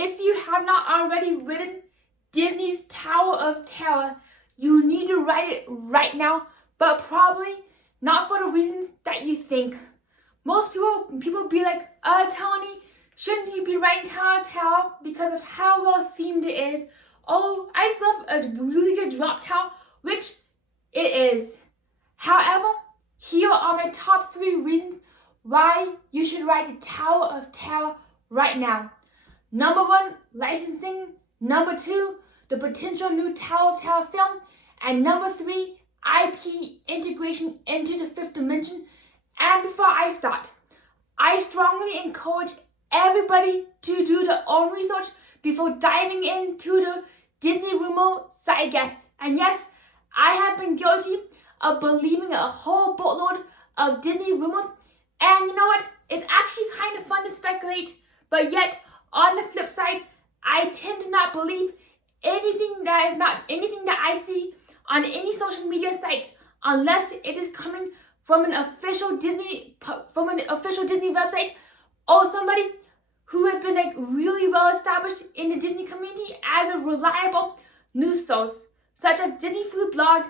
If you have not already ridden Disney's Tower of Terror, you need to ride it right now, but probably not for the reasons that you think. Most people be like, Tony, shouldn't you be riding Tower of Terror because of how well themed it is? Oh, I just love a really good drop tower, which it is. However, here are my top 3 reasons why you should ride the Tower of Terror right now. Number 1, licensing. Number 2, the potential new Tower of Terror film. And number 3, IP integration into the 5th dimension. And before I start, I strongly encourage everybody to do their own research before diving into the Disney rumor zeitgeist. And yes, I have been guilty of believing a whole boatload of Disney rumors. And you know what? It's actually kind of fun to speculate, but yet on the flip side, I tend to not believe anything that I see on any social media sites unless it is coming from an official Disney website or somebody who has been really well established in the Disney community as a reliable news source, such as Disney Food Blog,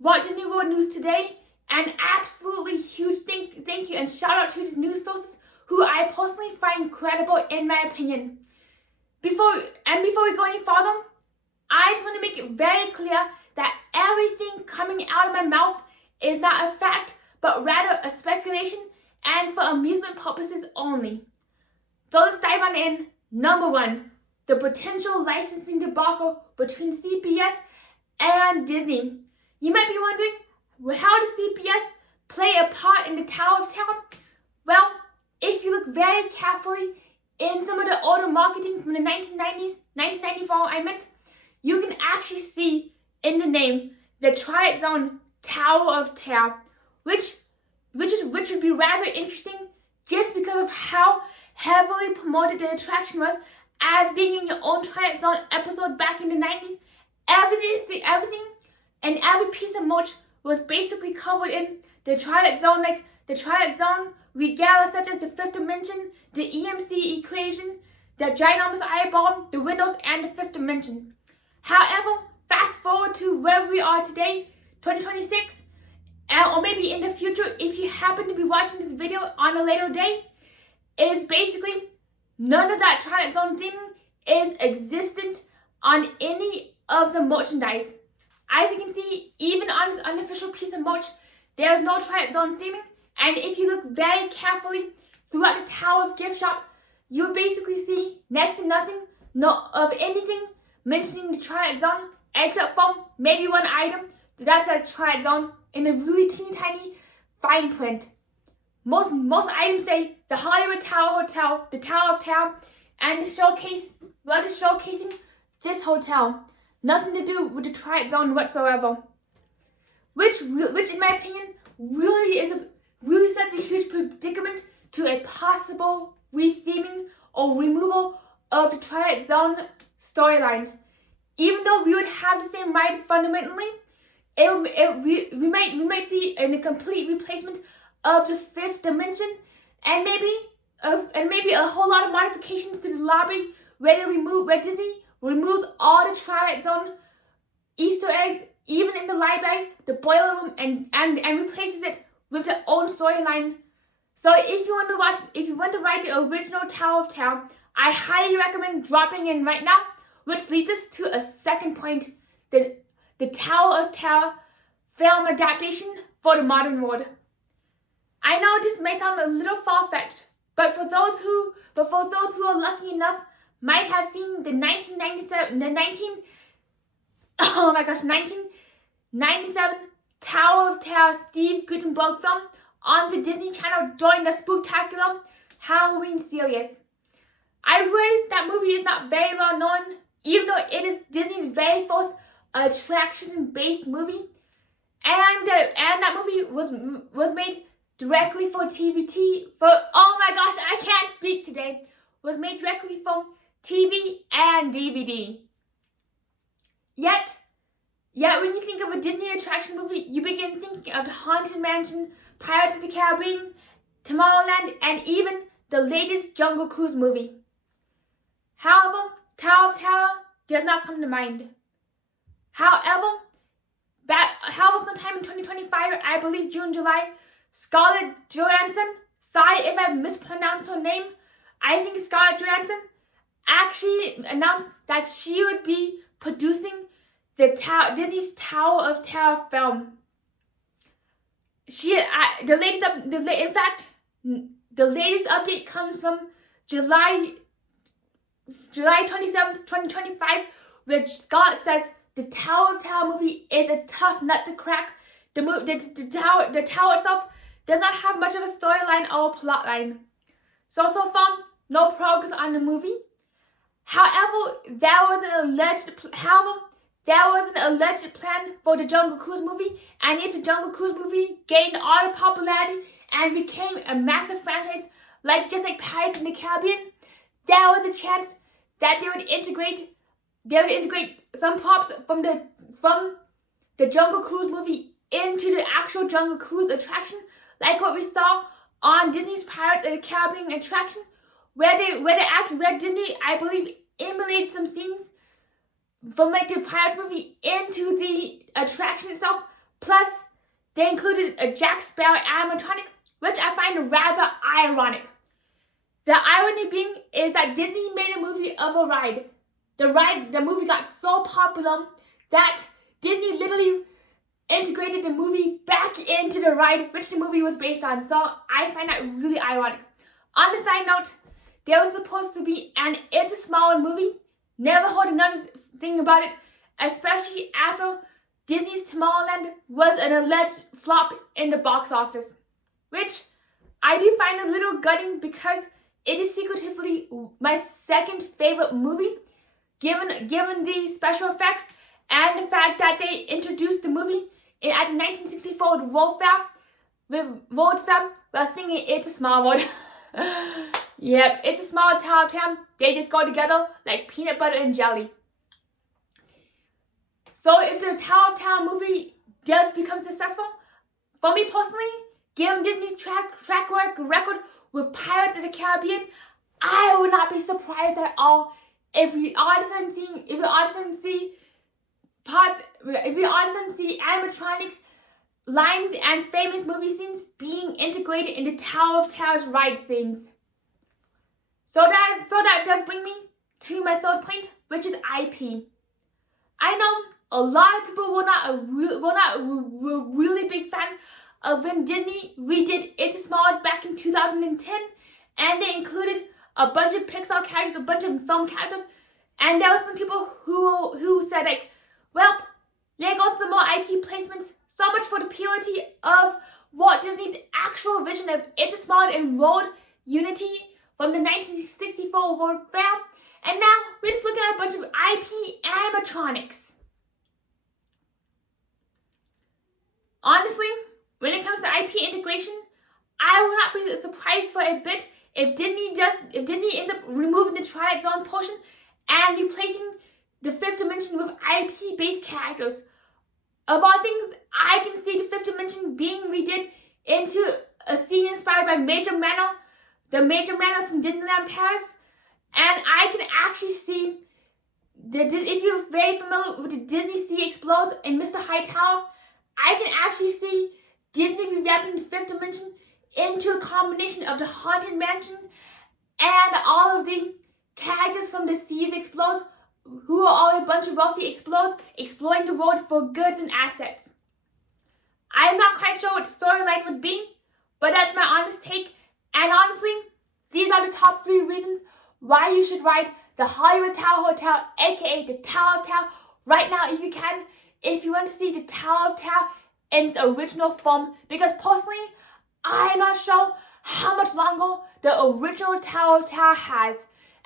Walt Disney World News Today, and absolutely huge thank you and shout out to these news sources who I personally find credible in my opinion. Before we go any further, I just want to make it very clear that everything coming out of my mouth is not a fact, but rather a speculation and for amusement purposes only. So let's dive on in. Number 1, the potential licensing debacle between CBS and Disney. You might be wondering, well, how does CBS play a part in the Tower of Terror? Well, if you look very carefully in some of the older marketing from the 1990s, 1994 I meant, you can actually see in the name the Twilight Zone Tower of Terror, which would be rather interesting just because of how heavily promoted the attraction was as being in your own Twilight Zone episode back in the 90s. Everything and every piece of merch was basically covered in the Twilight Zone, like the Twilight Zone regalia such as the 5th dimension, the EMC equation, the ginormous eyeball, the windows, and the 5th dimension. However, fast forward to where we are today, 2026, or maybe in the future if you happen to be watching this video on a later day, is basically none of that Twilight Zone theming is existent on any of the merchandise. As you can see, even on this unofficial piece of merch, there's no Twilight Zone theming, and if you look very carefully throughout the Tower's gift shop, you will basically see next to nothing of anything mentioning the Twilight Zone, except for maybe one item that says Twilight Zone in a really teeny tiny fine print. Most items say the Hollywood Tower Hotel, the Tower of Terror, and is showcasing this hotel. Nothing to do with the Twilight Zone whatsoever. Which in my opinion really sets a huge predicament to a possible retheming or removal of the Twilight Zone storyline. Even though we would have the same ride fundamentally, we might see a complete replacement of the 5th dimension and maybe a whole lot of modifications to the lobby where Disney removes all the Twilight Zone Easter eggs, even in the library, the boiler room, and replaces it with their own storyline. So if you want to ride the original Tower of Terror, I highly recommend dropping in right now, which leads us to a second point, the Tower of Terror film adaptation for the modern world. I know this may sound a little far-fetched, but for those who are lucky enough might have seen the 1997 Tower of Terror Steve Guttenberg film on the Disney Channel during the Spooktacular Halloween series. I realize that movie is not very well known, even though it is Disney's very first attraction-based movie, and that movie was made directly for TVT. Oh my gosh, I can't speak today. Was made directly for TV and DVD. Yet when you think of a Disney attraction movie, you begin thinking of the Haunted Mansion, Pirates of the Caribbean, Tomorrowland, and even the latest Jungle Cruise movie. However, does not come to mind. However, sometime in 2025, I believe June, July, Scarlett Johansson, sorry if I mispronounced her name, I think Scarlett Johansson actually announced that she would be producing Disney's Tower of Terror film. The latest update comes from July 27th, 2025, which Scarlett says the Tower of Terror movie is a tough nut to crack. The tower itself does not have much of a storyline or plotline. So far, no progress on the movie. However, there was an alleged plan for the Jungle Cruise movie, and if the Jungle Cruise movie gained all the popularity and became a massive franchise, just like Pirates in the Caribbean, there was a chance that they would integrate some props from the Jungle Cruise movie into the actual Jungle Cruise attraction, like what we saw on Disney's Pirates in the Caribbean attraction, where Disney, I believe, emulated some scenes from the Pirates movie into the attraction itself. Plus, they included a Jack Sparrow animatronic, which I find rather ironic. The irony being is that Disney made a movie of a ride. The movie got so popular that Disney literally integrated the movie back into the ride which the movie was based on. So I find that really ironic. On the side note, there was supposed to be an It's a Small World movie. Never heard another thing about it, especially after Disney's Tomorrowland was an alleged flop in the box office, which I do find a little gutting because it is secretively my second favorite movie, given the special effects and the fact that they introduced the movie at the 1964 World Fair while singing It's a Small World. Yep, It's a Small Tower of Terror. They just go together like peanut butter and jelly. So if the Tower of Terror movie does become successful, for me personally, given Disney's track record with Pirates of the Caribbean, I would not be surprised at all if we all of a sudden see animatronics, lines, and famous movie scenes being integrated into Tower of Terror's ride scenes. So that does bring me to my third point, which is IP. I know a lot of people were not a really big fan of when Disney redid It's a Small World back in 2010, and they included a bunch of Pixar characters, a bunch of film characters, and there were some people who said well, there goes some more IP placements. So much for the purity of Walt Disney's actual vision of It's a Small World and World Unity from the 1964 World Fair, and now we're just looking at a bunch of IP animatronics. Honestly, when it comes to IP integration, I will not be surprised for a bit if Disney ends up removing the Twilight Zone portion and replacing the Fifth Dimension with IP-based characters. Of all things, I can see the Fifth Dimension being redid into a scene inspired by the Major Manor from Disneyland Paris, and I can actually see if you're very familiar with the Disney Sea Explodes in Mr. Hightower, I can actually see Disney revamping the Fifth Dimension into a combination of the Haunted Mansion and all of the characters from the Seas Explodes, who are all a bunch of wealthy explorers exploring the world for goods and assets. I'm not quite sure what the storyline would be, but that's my honest take. And honestly, these are the top 3 reasons why you should ride the Hollywood Tower Hotel, aka the Tower of Terror, right now if you can, if you want to see the Tower of Terror in its original form. Because personally, I'm not sure how much longer the original Tower of Terror has.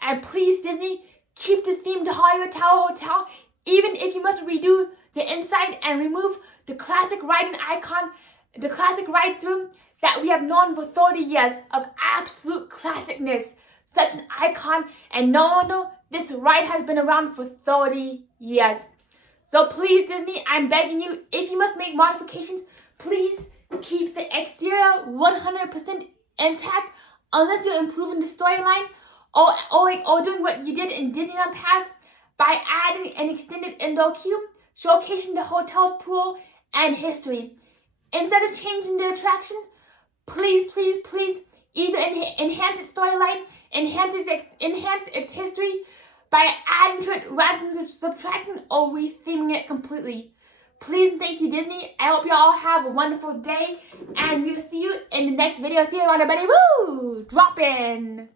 And please, Disney, keep the theme to Hollywood Tower Hotel, even if you must redo the inside and remove the classic ride and icon, the classic ride through that we have known for 30 years of absolute classicness. Such an icon, and no wonder this ride has been around for 30 years. So please, Disney, I'm begging you, if you must make modifications, please keep the exterior 100% intact, unless you're improving the storyline or doing what you did in Disneyland Pass by adding an extended indoor queue, showcasing the hotel's pool and history. Instead of changing the attraction, please either enhance its storyline, enhance its history by adding to it rather than subtracting or retheming it completely. Please and thank you, Disney. I hope you all have a wonderful day, and we'll see you in the next video. See you around, everybody. Woo! Drop in.